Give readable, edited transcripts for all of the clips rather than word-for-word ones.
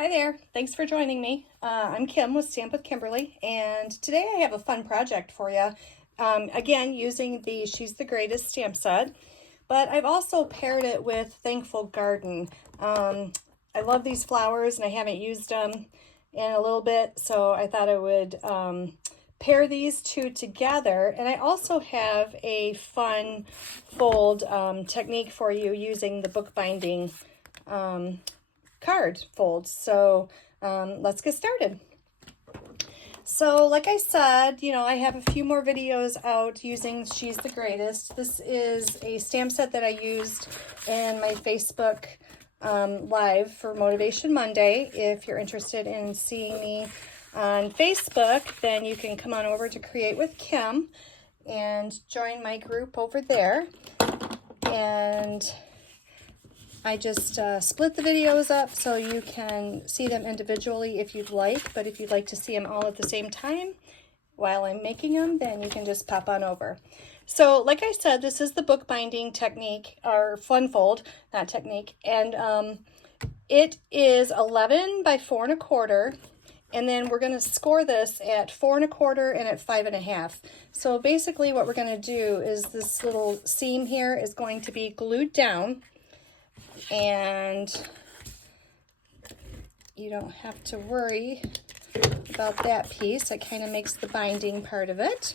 Hi there, thanks for joining me. I'm Kim with Stamp with Kimberly, and today I have a fun project for you. Again, using the She's the Greatest stamp set, but I've also paired it with Thankful Garden. I love these flowers and I haven't used them in a little bit, so I thought I would pair these two together. And I also have a fun fold technique for you using the bookbinding card folds. So let's get started. So like I said, I have a few more videos out using She's the Greatest. This is a stamp set that I used in my Facebook live for Motivation Monday. If you're interested in seeing me on Facebook, then you can come on over to Create with Kim and join my group over there. And I just split the videos up so you can see them individually if you'd like, but if you'd like to see them all at the same time while I'm making them, then you can just pop on over. So like I said, this is the bookbinding technique, or fun fold, not technique, and it is 11 by 4 1/4, and then we're going to score this at 4 1/4 and at 5 1/2. So basically what we're going to do is this little seam here is going to be glued down, and you don't have to worry about that piece. It kind of makes the binding part of it.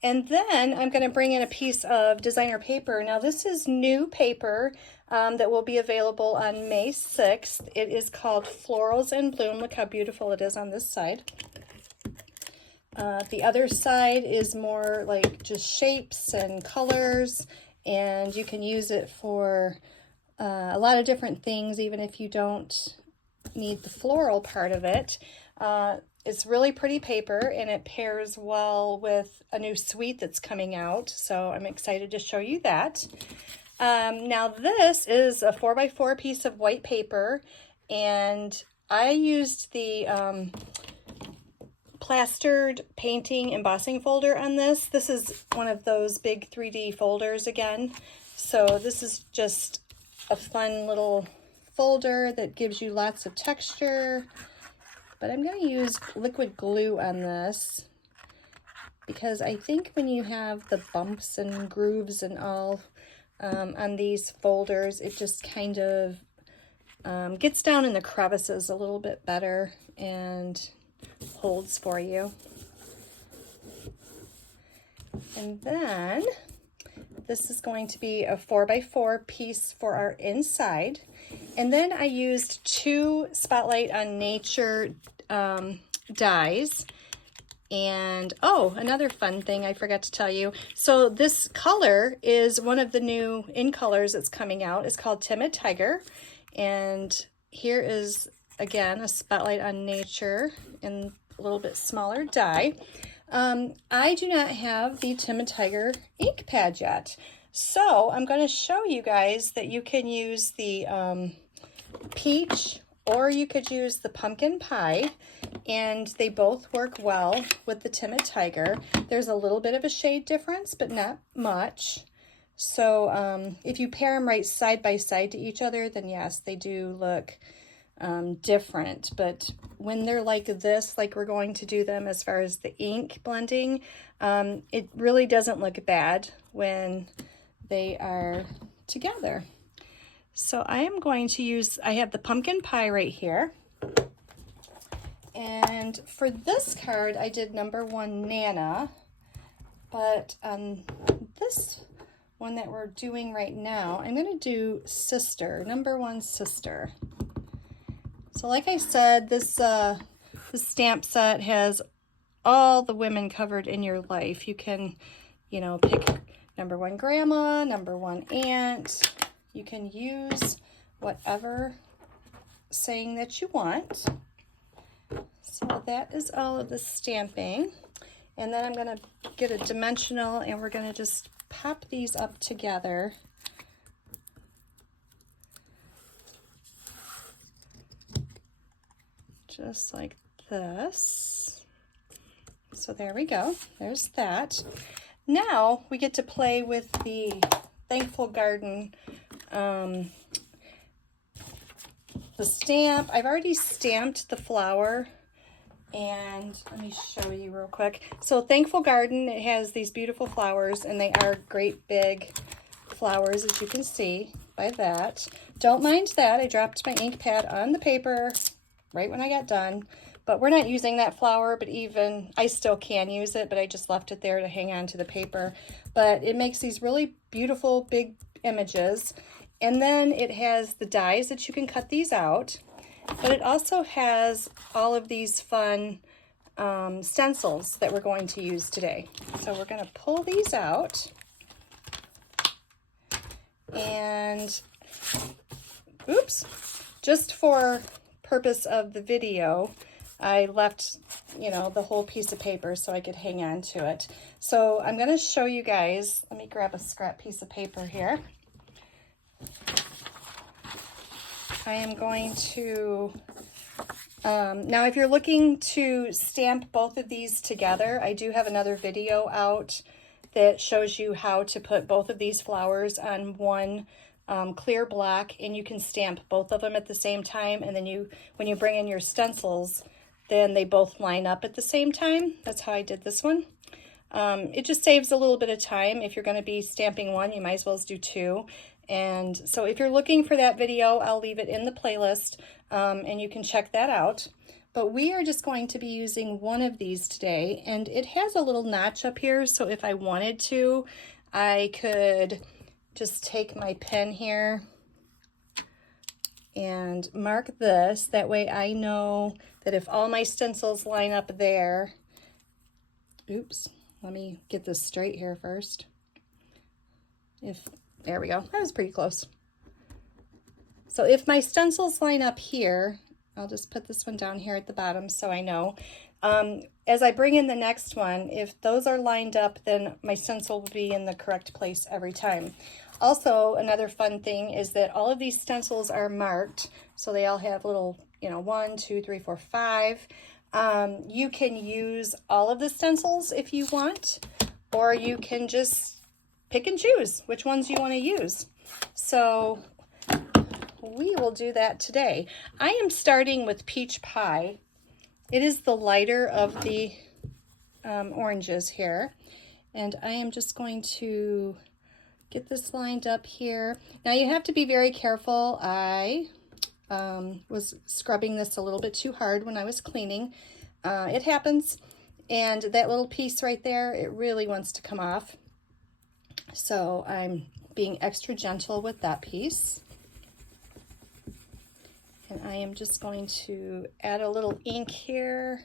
And then I'm going to bring in a piece of designer paper. Now this is new paper that will be available on May 6th. It is called Florals in Bloom. Look how beautiful it is on this side. The other side is more like just shapes and colors, and you can use it for a lot of different things, even if you don't need the floral part of it. It's really pretty paper, and it pairs well with a new suite that's coming out, so I'm excited to show you that. Now this is a 4 by 4 piece of white paper, and I used the plastered painting embossing folder on this. This is one of those big 3D folders again, so this is just a fun little folder that gives you lots of texture. But I'm going to use liquid glue on this because I think when you have the bumps and grooves and all on these folders, it just kind of gets down in the crevices a little bit better and holds for you. And then this is going to be a 4 by 4 piece for our inside. And then I used 2 Spotlight on Nature dies. And oh, another fun thing I forgot to tell you. So this color is one of the new in colors that's coming out. It's called Timid Tiger. And here is, again, a Spotlight on Nature in a little bit smaller die. I do not have the Timid Tiger ink pad yet, so I'm going to show you guys that you can use the peach, or you could use the pumpkin pie, and they both work well with the Timid Tiger. There's a little bit of a shade difference, but not much. So if you pair them right side by side to each other, then yes, they do look different. But when they're like this, like we're going to do them as far as the ink blending, it really doesn't look bad when they are together. So I am going to use, I have the pumpkin pie right here. And for this card, I did number 1 Nana, but on this one that we're doing right now, I'm going to do Sister, number 1 Sister. So like I said, this stamp set has all the women covered in your life. You can, pick number 1 grandma, number 1 aunt. You can use whatever saying that you want. So that is all of the stamping. And then I'm going to get a dimensional, and we're going to just pop these up together. Just like this. So there we go. There's that. Now we get to play with the Thankful Garden the stamp. I've already stamped the flower, and let me show you real quick. So Thankful Garden, it has these beautiful flowers, and they are great big flowers, as you can see by that. Don't mind that. I dropped my ink pad on the paper right when I got done, but we're not using that flower, but even I still can use it, but I just left it there to hang on to the paper. But it makes these really beautiful big images. And then it has the dies that you can cut these out, but it also has all of these fun stencils that we're going to use today. So we're going to pull these out, and oops, just for purpose of the video, I left, you know, the whole piece of paper so I could hang on to it. So I'm going to show you guys. Let me grab a scrap piece of paper here. I am going to, now if you're looking to stamp both of these together, I do have another video out that shows you how to put both of these flowers on one clear block, and you can stamp both of them at the same time, and then when you bring in your stencils, then they both line up at the same time. That's how I did this one. It just saves a little bit of time. If you're going to be stamping one, you might as well do two. And so if you're looking for that video, I'll leave it in the playlist, and you can check that out. But we are just going to be using one of these today, and it has a little notch up here, so if I wanted to, I could just take my pen here and mark this. That way I know that if all my stencils line up there, oops, let me get this straight here first. There we go, that was pretty close. So if my stencils line up here, I'll just put this one down here at the bottom so I know. As I bring in the next one, if those are lined up, then my stencil will be in the correct place every time. Also, another fun thing is that all of these stencils are marked, so they all have little, 1, 2, 3, 4, 5. You can use all of the stencils if you want, or you can just pick and choose which ones you want to use. So we will do that today. I am starting with Peach Pie. It is the lighter of the oranges here, and I am just going to get this lined up here. Now you have to be very careful. I was scrubbing this a little bit too hard when I was cleaning. It happens, and that little piece right there, it really wants to come off. So I'm being extra gentle with that piece. And I am just going to add a little ink here.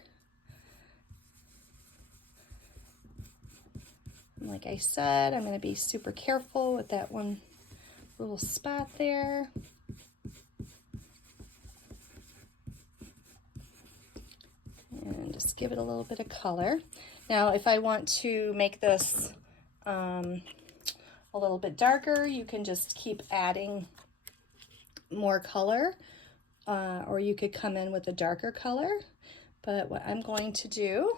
And like I said, I'm going to be super careful with that one little spot there. And just give it a little bit of color. Now, if I want to make this a little bit darker, you can just keep adding more color, or you could come in with a darker color. But what I'm going to do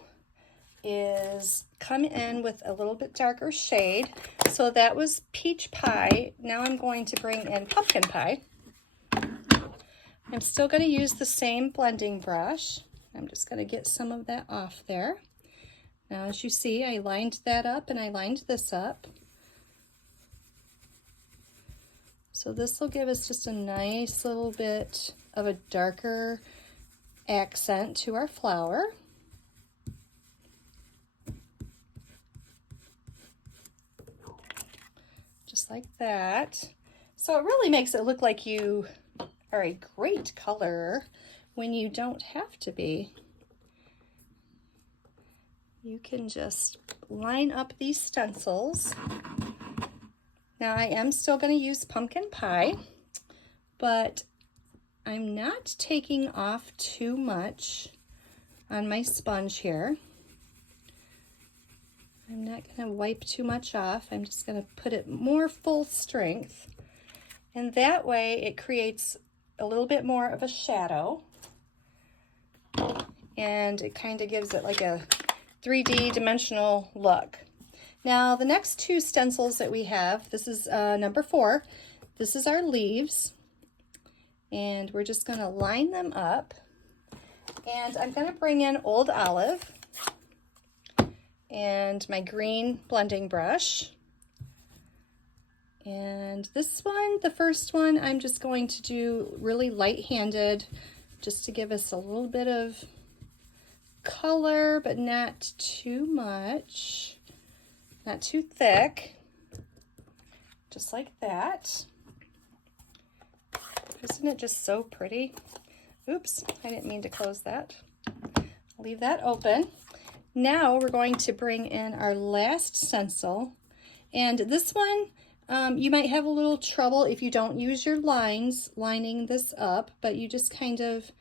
is come in with a little bit darker shade. So that was Peach Pie. Now I'm going to bring in Pumpkin Pie. I'm still going to use the same blending brush. I'm just going to get some of that off there. Now, as you see, I lined that up and I lined this up. So this will give us just a nice little bit of a darker accent to our flower. Just like that. So it really makes it look like you are a great color when you don't have to be. You can just line up these stencils. Now I am still going to use Pumpkin Pie, but I'm not taking off too much on my sponge here. I'm not going to wipe too much off. I'm just going to put it more full strength, and that way it creates a little bit more of a shadow, and it kind of gives it like a 3D dimensional look. Now the next two stencils that we have, this is number 4. This is our leaves, And we're just going to line them up. And I'm going to bring in Old Olive and my green blending brush. And this one, the first one, I'm just going to do really light-handed just to give us a little bit of color, but not too much, not too thick, just like that. Isn't it just so pretty? Oops, I didn't mean to close that. Leave that open. Now we're going to bring in our last stencil, and this one you might have a little trouble if you don't use your lines lining this up, but you just kind of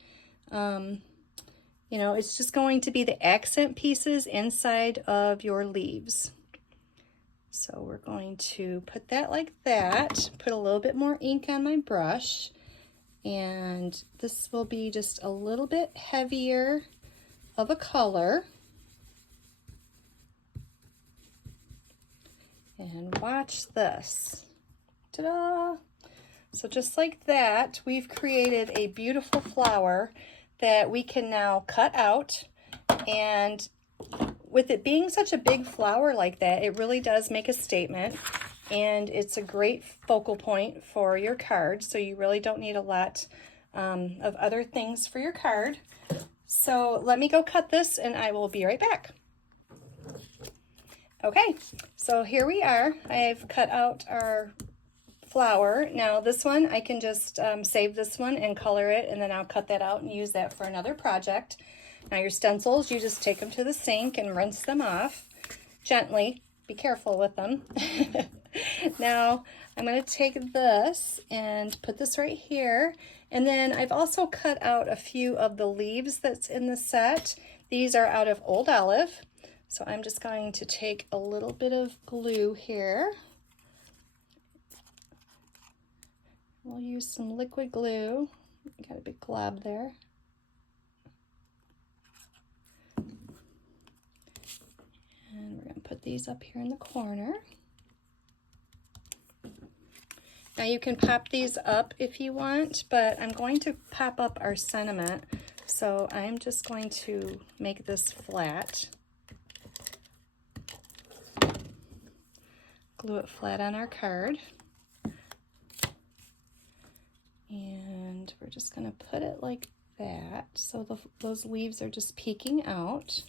you know, it's just going to be the accent pieces inside of your leaves. So we're going to put that like that, put a little bit more ink on my brush, and this will be just a little bit heavier of a color. And watch this. Ta-da! So just like that, we've created a beautiful flower that we can now cut out. And with it being such a big flower like that, it really does make a statement. And it's a great focal point for your card. So you really don't need a lot of other things for your card. So let me go cut this and I will be right back. Okay, so here we are. I've cut out our flower. Now this one, I can just save this one and color it, and then I'll cut that out and use that for another project. Now your stencils, you just take them to the sink and rinse them off gently. Be careful with them. Now I'm going to take this and put this right here. And then I've also cut out a few of the leaves that's in the set. These are out of Old Olive. So I'm just going to take a little bit of glue here. We'll use some liquid glue. Got a big glob there. And we're going to put these up here in the corner. Now you can pop these up if you want, but I'm going to pop up our sentiment. So I'm just going to make this flat. Glue it flat on our card. And we're just going to put it like that. So those leaves are just peeking out.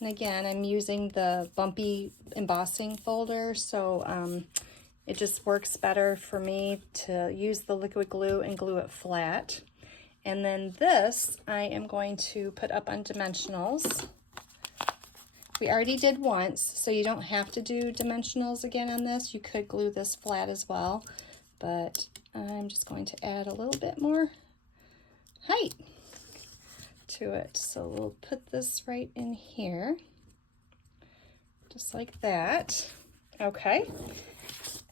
And again, I'm using the bumpy embossing folder, so it just works better for me to use the liquid glue and glue it flat. And then this, I am going to put up on dimensionals. We already did once, so you don't have to do dimensionals again on this. You could glue this flat as well, but I'm just going to add a little bit more height to it. So we'll put this right in here, just like that. Okay.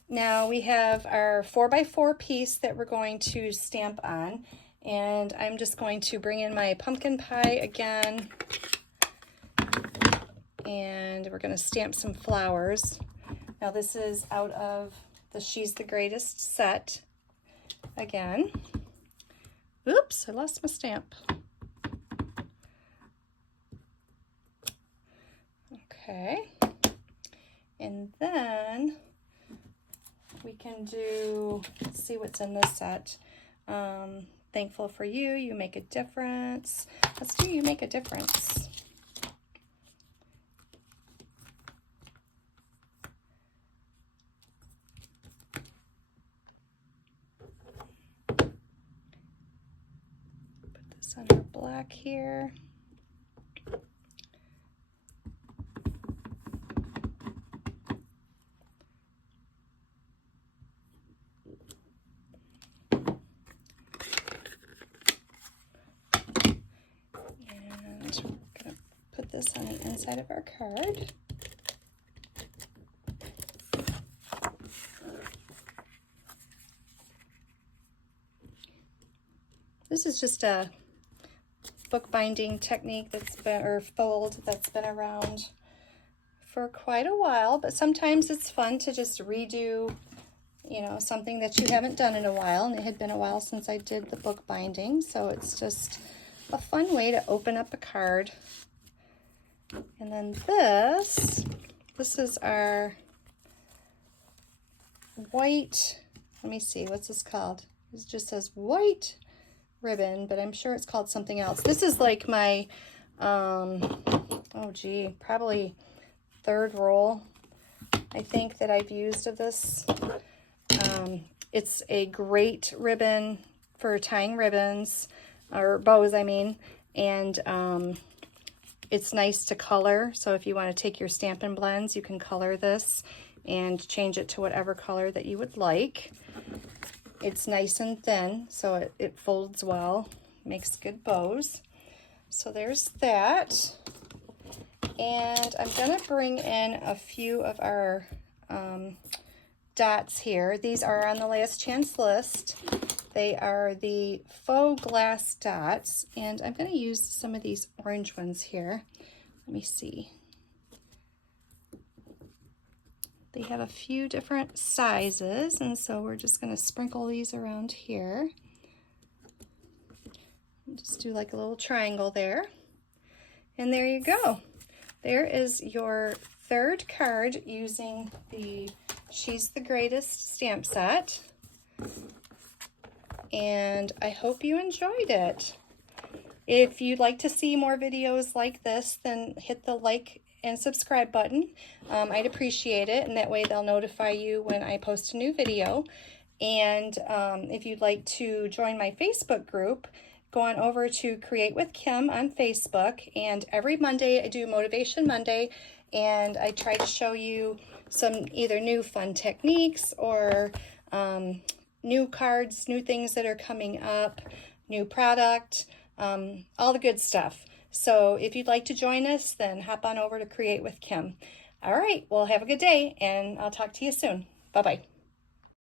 Now we have our 4x4 piece that we're going to stamp on, and I'm just going to bring in my pumpkin pie again. And we're going to stamp some flowers. Now this is out of the She's the Greatest set again. Oops, I lost my stamp. Okay. And then we can do, let's see what's in this set. Thankful for you, you make a difference. Let's do You Make a Difference. On our black here. And we're going to put this on the inside of our card. This is just a bookbinding technique that's been, or fold that's been around for quite a while, but sometimes it's fun to just redo, you know, something that you haven't done in a while, and it had been a while since I did the book binding, so it's just a fun way to open up a card. And then this is our white, let me see, what's this called? It just says white ribbon, but I'm sure it's called something else. This is like my, oh gee, probably third roll, I think, that I've used of this. It's a great ribbon for tying ribbons, or bows, I mean, and it's nice to color. So if you want to take your Stampin' blends, you can color this and change it to whatever color that you would like. It's nice and thin, so it folds well, makes good bows. So there's that. And I'm going to bring in a few of our dots here. These are on the last chance list. They are the faux glass dots, and I'm going to use some of these orange ones here. Let me see. They have a few different sizes, and so we're just going to sprinkle these around here. Just do like a little triangle there. And there you go. There is your third card using the She's the Greatest stamp set. And I hope you enjoyed it. If you'd like to see more videos like this, then hit the like and subscribe button. I'd appreciate it, and that way they'll notify you when I post a new video. And if you'd like to join my Facebook group, go on over to Create with Kim on Facebook, and every Monday I do Motivation Monday, and I try to show you some either new fun techniques or new cards, new things that are coming up, new product, all the good stuff. So if you'd like to join us, then hop on over to Create with Kim. All right, well, have a good day, and I'll talk to you soon. Bye-bye.